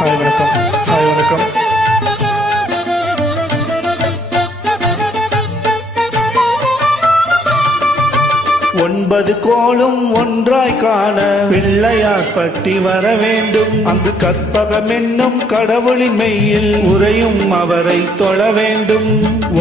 Hi வணக்கம். Hi வணக்கம். ஒன்பது கோளும் ஒன்றாய் காண பிள்ளையார் பட்டி வர வேண்டும். அங்கு கற்பகம் என்னும் கடவுளின் மெய்யில் உறையும் அவரை தொழ வேண்டும்.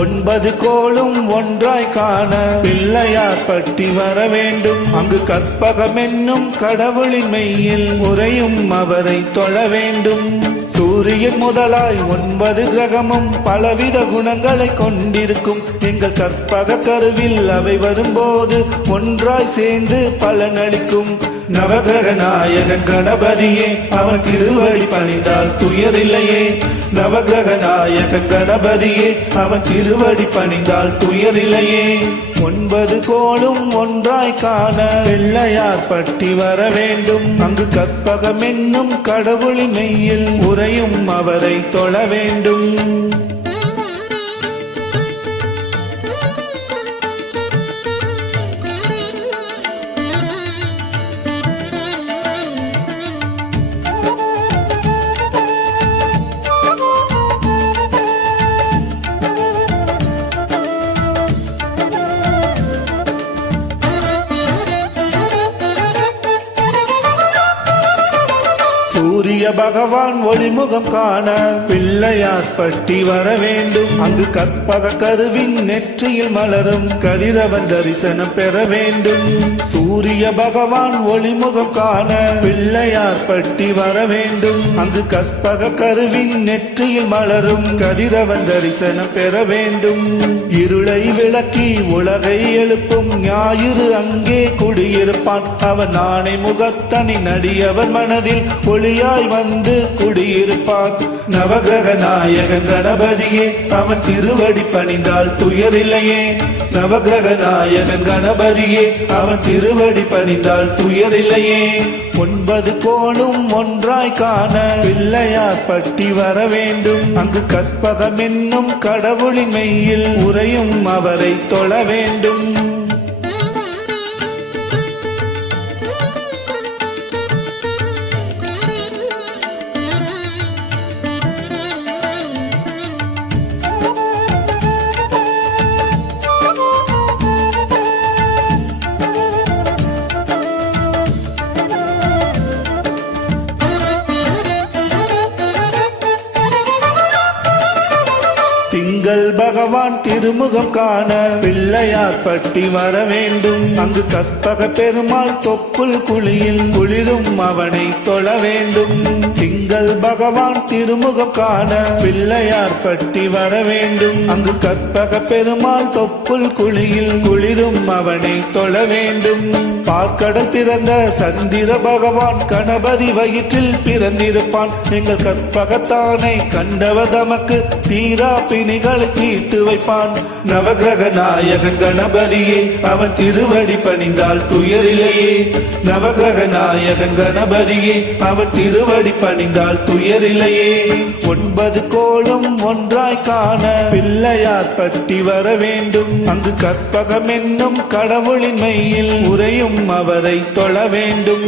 ஒன்பது கோளும் ஒன்றாய் காண பிள்ளையார் பட்டி வர வேண்டும். அங்கு கற்பகம் என்னும் கடவுளின் மெய்யில் உறையும் அவரை தொழ வேண்டும். சூரியன் முதலாய் 9 கிரகமும் பலவித குணங்களை கொண்டிருக்கும். எங்கள் கற்பக கருவில் அவை வரும்போது ஒன்றாய் சேர்ந்து பலனளிக்கும். நவகிரக நாயகன் கணபதியே, அவன் திருவடி பணிந்தால் துயரில்லையே. நவகிரக நாயகன் கணபதியே, அவன் திருவடி பணிந்தால் துயரில்லையே. 9 கோளும் ஒன்றாய் காண பிள்ளையார் பட்டி வர வேண்டும். அங்கு கற்பகம் என்னும் கடவுளின் மெய்யில் உறையும் அவரை தொழ வேண்டும். சூரிய பகவான் ஒளிமுகம் காண பிள்ளையார் பட்டி வர வேண்டும். அங்கு கற்பக கருவின் நெற்றியில் மலரும் கதிரவன் தரிசனம் பெற வேண்டும். சூரிய பகவான் ஒளிமுகம் காண பிள்ளையார் பட்டி வர வேண்டும். அங்கு கற்பக கருவின் நெற்றியில் மலரும் கதிரவன் தரிசனம் பெற வேண்டும். இருளை விளக்கி உலகை எழுப்பும் ஞாயிறு அங்கே குடியிருப்பான். அவன் நாணை முகத்தனி நடியவர் மனதில் ஒளியாய் வந்து குடியிருப்பான். நவகிரக நாயகன் கணபதியே, அவன் திருவடி பணிந்தால் துயரில்லையே. நவகிரக நாயகன் கணபதியே, அவன் திருவடி பணிந்தால் துயரில்லையே. 9 கோளும் ஒன்றாய் காண பிள்ளையார் பட்டி வர வேண்டும். அங்கு கற்பகம் என்னும் கடவுளின் மெய்யில் உறையும் அவரை தொழ வேண்டும். திங்கள் பகவான் திருமுகம் காண பிள்ளையார் பட்டி வர வேண்டும். அங்கு கற்பக பெருமாள் தொப்புள் குழியில் குளிரும் அவனை தொழ வேண்டும். திங்கள் பகவான் திருமுகம் காண பிள்ளையார் பட்டி வர வேண்டும். அங்கு கற்பக பெருமாள் தொப்புள் குழியில் குளிரும் அவனை தொழ வேண்டும். பார்க்கடல் பிறந்த சந்திர பகவான் கணபதி வயிற்றில் பிறந்திருப்பான். எங்கள் கற்பகத்தானை கண்டவர் தமக்கு தீரா பிணிகளை தீர்த்து வைப்பான். நவகிரக நாயகன் கணபதியே, அவன் திருவடி பணிந்தால் துயரில்லையே. நவகிரக நாயகன் கணபதியே, அவன் திருவடி பணிந்தால் துயரில்லையே. 9 கோளும் ஒன்றாய் காண பிள்ளையார் பட்டி வர வேண்டும். அங்கு கற்பகம் என்னும் கடவுளின் மெய்யில் உறையும் அவரை தொழ வேண்டும்.